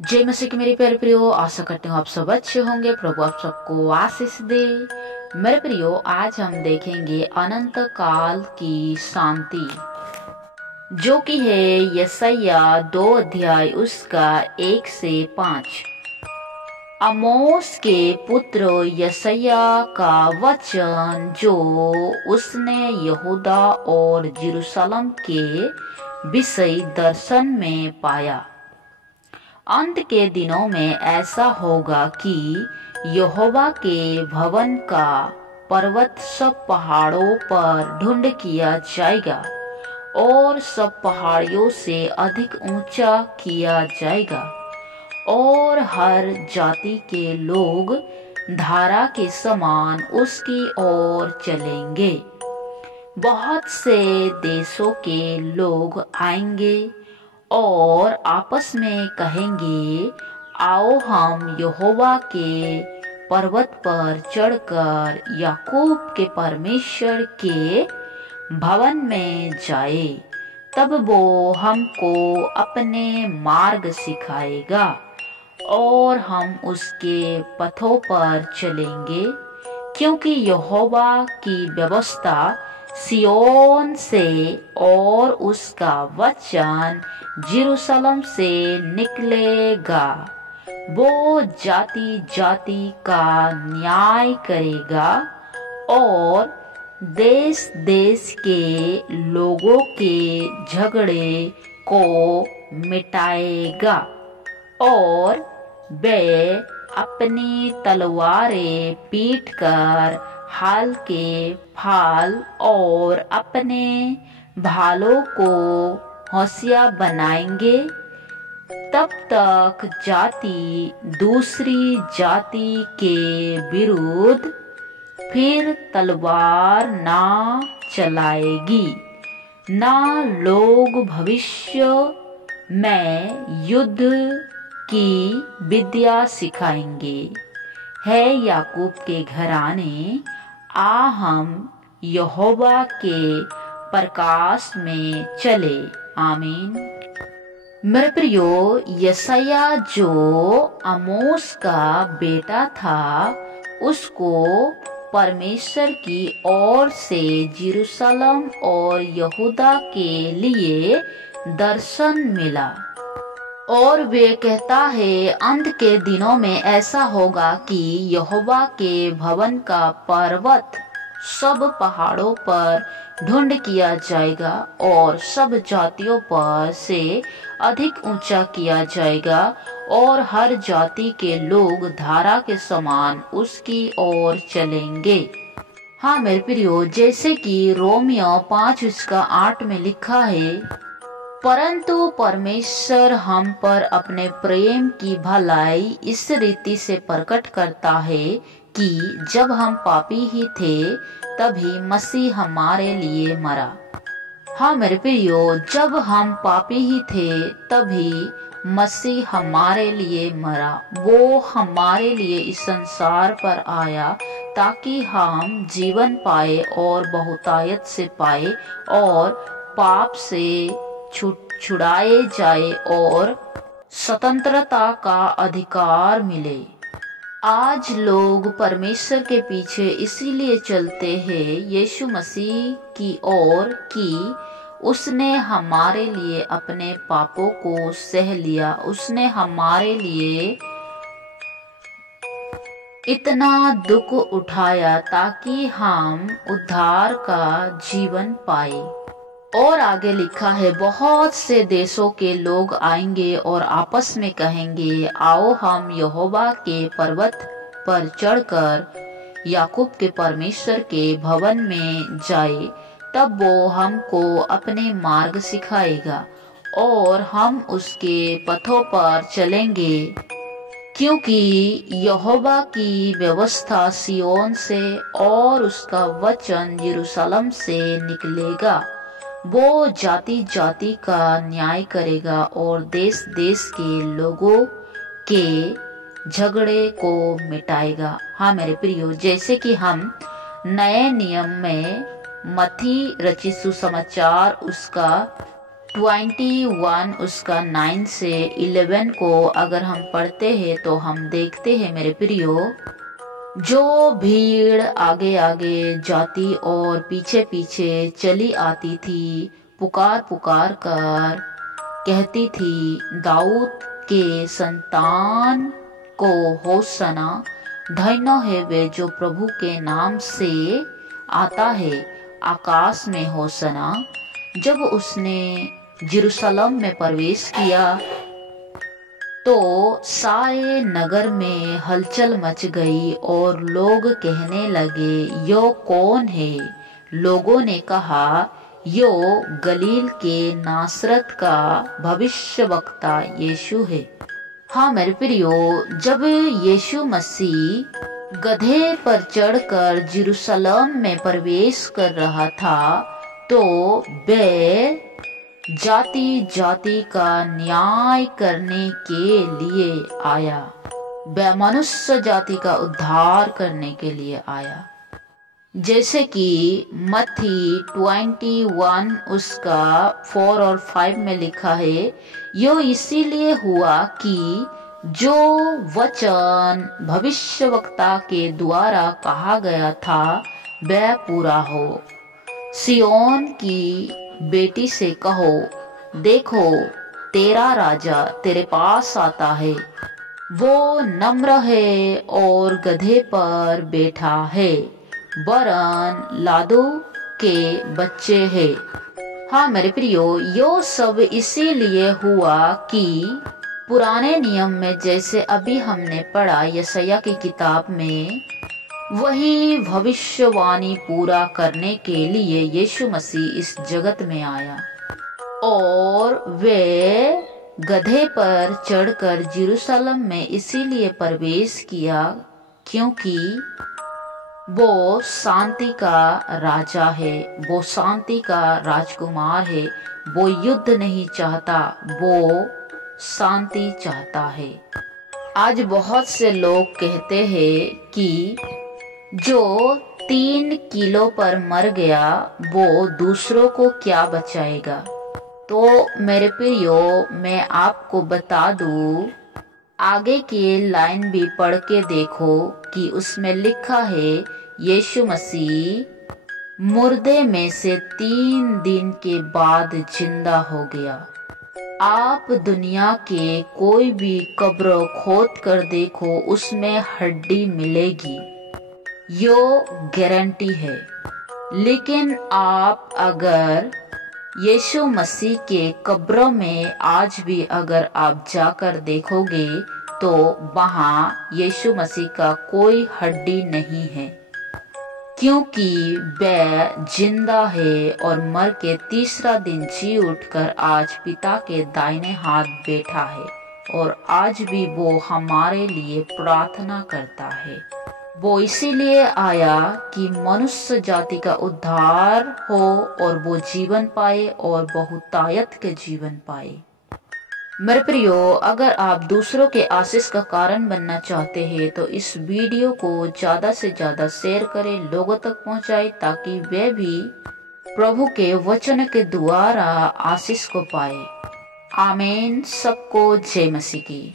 जय मसीह के मेरे प्यारे प्रियो, आशा करती हूँ आप सब अच्छे होंगे। प्रभु आप सबको आशीष दे। मेरे प्रियो, आज हम देखेंगे अनंत काल की शांति, जो कि है यशायाह 2 अध्याय उसका 1 से 5। आमोस के पुत्र यशायाह का वचन जो उसने यहूदा और यरूशलेम के विषय दर्शन में पाया। अंत के दिनों में ऐसा होगा कि यहोवा के भवन का पर्वत सब पहाड़ों पर ढूंढ किया जाएगा और सब पहाड़ियों से अधिक ऊंचा किया जाएगा, और हर जाति के लोग धारा के समान उसकी ओर चलेंगे। बहुत से देशों के लोग आएंगे और आपस में कहेंगे, आओ हम यहोवा के पर्वत पर चढ़कर याकूब के परमेश्वर के भवन में जाए। तब वो हमको अपने मार्ग सिखाएगा और हम उसके पथों पर चलेंगे, क्योंकि यहोवा की व्यवस्था सियोन से और उसका वचन यरूशलेम से निकलेगा। वो जाति जाति का न्याय करेगा और देश देश के लोगों के झगड़े को मिटाएगा, और वे अपनी तलवारें पीटकर हाल के फाल और अपने भालों को होशिया बनाएंगे। तब तक जाति दूसरी जाति के विरुद्ध फिर तलवार ना चलाएगी, ना लोग भविष्य में युद्ध की विद्या सिखाएंगे। है याकूब के घराने, आ हम यहोवा के प्रकाश में चले। आमीन। मेरे प्रियो, यशायाह जो आमोस का बेटा था, उसको परमेश्वर की ओर से यरूशलेम और यहूदा के लिए दर्शन मिला, और वे कहता है, अंत के दिनों में ऐसा होगा कि यहोवा के भवन का पर्वत सब पहाड़ों पर ढूंढ किया जाएगा और सब जातियों पर से अधिक ऊंचा किया जाएगा, और हर जाति के लोग धारा के समान उसकी ओर चलेंगे। हाँ मेरे प्रियो, जैसे कि रोमियो 5:8 में लिखा है, परंतु परमेश्वर हम पर अपने प्रेम की भलाई इस रीति से प्रकट करता है कि जब हम पापी ही थे, तभी मसीह हमारे लिए मरा। हाँ मेरे प्रियो, जब हम पापी ही थे, तभी मसीह हमारे लिए मरा। वो हमारे लिए इस संसार पर आया ताकि हम जीवन पाए और बहुतायत से पाए और पाप से छुड़ाए जाए और स्वतंत्रता का अधिकार मिले। आज लोग परमेश्वर के पीछे इसीलिए चलते हैं यीशु मसीह की ओर कि उसने हमारे लिए अपने पापों को सह लिया। उसने हमारे लिए इतना दुख उठाया ताकि हम उद्धार का जीवन पाए। और आगे लिखा है, बहुत से देशों के लोग आएंगे और आपस में कहेंगे, आओ हम यहोवा के पर्वत पर चढ़कर याकूब के परमेश्वर के भवन में जाए। तब वो हमको अपने मार्ग सिखाएगा और हम उसके पथों पर चलेंगे, क्योंकि यहोवा की व्यवस्था सियोन से और उसका वचन यरूशलेम से निकलेगा। वो जाति जाति का न्याय करेगा और देश देश के लोगों के झगड़े को मिटाएगा। हाँ मेरे प्रियो, जैसे कि हम नए नियम में मत्ती रचित सुसमाचार उसका 21 उसका 9 से 11 को अगर हम पढ़ते हैं तो हम देखते हैं मेरे प्रियो, जो भीड़ आगे आगे जाती और पीछे पीछे चली आती थी, पुकार पुकार कर कहती थी, दाऊद के संतान को होसना, धन्य है वे जो प्रभु के नाम से आता है, आकाश में होसना। जब उसने यरूशलेम में प्रवेश किया तो सारे नगर में हलचल मच गई और लोग कहने लगे, यो कौन है? लोगों ने कहा, यो गलील के नासरत का भविष्यवक्ता यीशु है। हाँ मेरे प्रियो, जब यीशु मसीह गधे पर चढ़कर यरूशलेम में प्रवेश कर रहा था तो वे जाति जाति का न्याय करने के लिए आया, वह मनुष्य जाति का उद्धार करने के लिए आया। जैसे कि मत्ती 21 उसका 4 और 5 में लिखा है, यो इसीलिए हुआ कि जो वचन भविष्यवक्ता के द्वारा कहा गया था वह पूरा हो। सियोन की बेटी से कहो, देखो तेरा राजा तेरे पास आता है, वो नम्र है और गधे पर बैठा है, वरन लादू के बच्चे है। हाँ मेरे प्रियो, यो सब इसीलिए हुआ कि पुराने नियम में जैसे अभी हमने पढ़ा यशायाह की किताब में, वही भविष्यवाणी पूरा करने के लिए यीशु मसीह इस जगत में आया और वे गधे पर चढ़कर यरूशलेम में इसीलिए प्रवेश किया क्योंकि वो शांति का राजा है, वो शांति का राजकुमार है। वो युद्ध नहीं चाहता, वो शांति चाहता है। आज बहुत से लोग कहते हैं कि जो 3 किलो पर मर गया वो दूसरों को क्या बचाएगा। तो मेरे प्रियो, मैं आपको बता दूं, आगे की लाइन भी पढ़ के देखो कि उसमें लिखा है, यीशु मसीह मुर्दे में से 3 दिन के बाद जिंदा हो गया। आप दुनिया के कोई भी कब्र खोद कर देखो, उसमें हड्डी मिलेगी, यो गारंटी है। लेकिन आप अगर यीशु मसीह के कब्र में आज भी अगर आप जाकर देखोगे तो वहाँ यीशु मसीह का कोई हड्डी नहीं है, क्योंकि वह जिंदा है और मर के तीसरा दिन जी उठकर आज पिता के दाहिने हाथ बैठा है और आज भी वो हमारे लिए प्रार्थना करता है। वो इसीलिए आया कि मनुष्य जाति का उद्धार हो और वो जीवन पाए और बहुतायत के जीवन पाए। मेरे प्रियो, अगर आप दूसरों के आशीष का कारण बनना चाहते हैं तो इस वीडियो को ज्यादा से ज्यादा शेयर करें, लोगों तक पहुंचाएं ताकि वे भी प्रभु के वचन के द्वारा आशीष को पाए। आमीन। सबको जय मसीह की।